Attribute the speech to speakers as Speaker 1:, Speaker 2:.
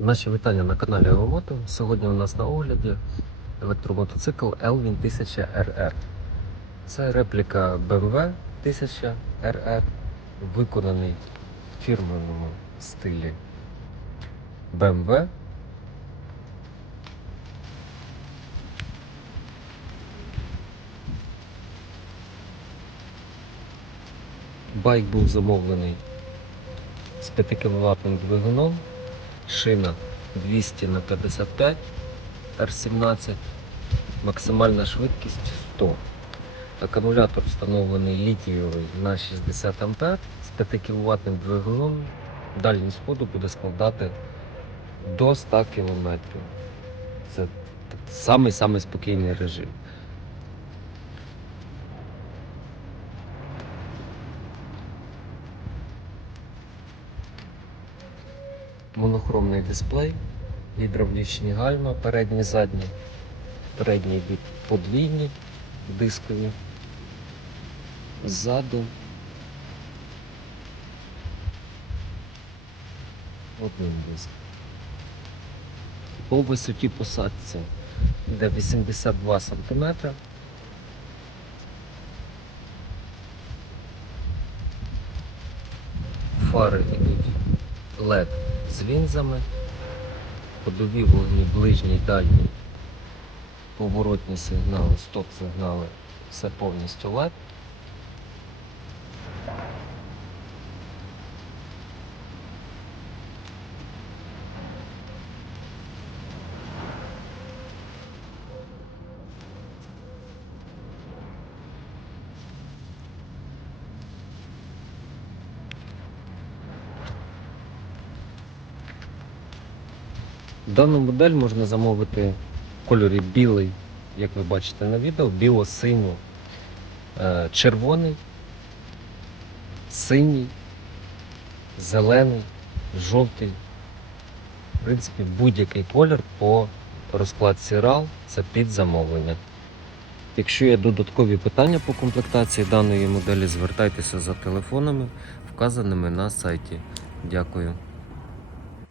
Speaker 1: Наші вітання на каналі Еломото. Сьогодні у нас на огляді електромотоцикл Elvin 1000 RR. Це репліка BMW 1000 RR, виконаний в фірменому стилі BMW. Байк був замовлений з 5 кВт двигуном, шина 200 на 55 R17, максимальна швидкість 100. Акумулятор встановлений літієвий на 60 А з 5 кВт двигуном. Дальність ходу буде складати до 100 км. Це самий-самий спокійний режим. Монохромний дисплей, гідравлічні гальма, передні, задні, передній бік подвійні, дискові, ззаду. Один диск. По висоті посадці йде 82 см. Фари йдуть LED з лінзами, ходові вогні ближній дальній, поворотні сигнали, стоп-сигнали, все повністю LED. Дану модель можна замовити в кольорі білий, як ви бачите на відео, біло-синій, е, червоний, синій, зелений, жовтий. В принципі, будь-який колір по розкладці RAL це під замовлення. Якщо є додаткові питання по комплектації даної моделі, звертайтеся за телефонами, вказаними на сайті. Дякую.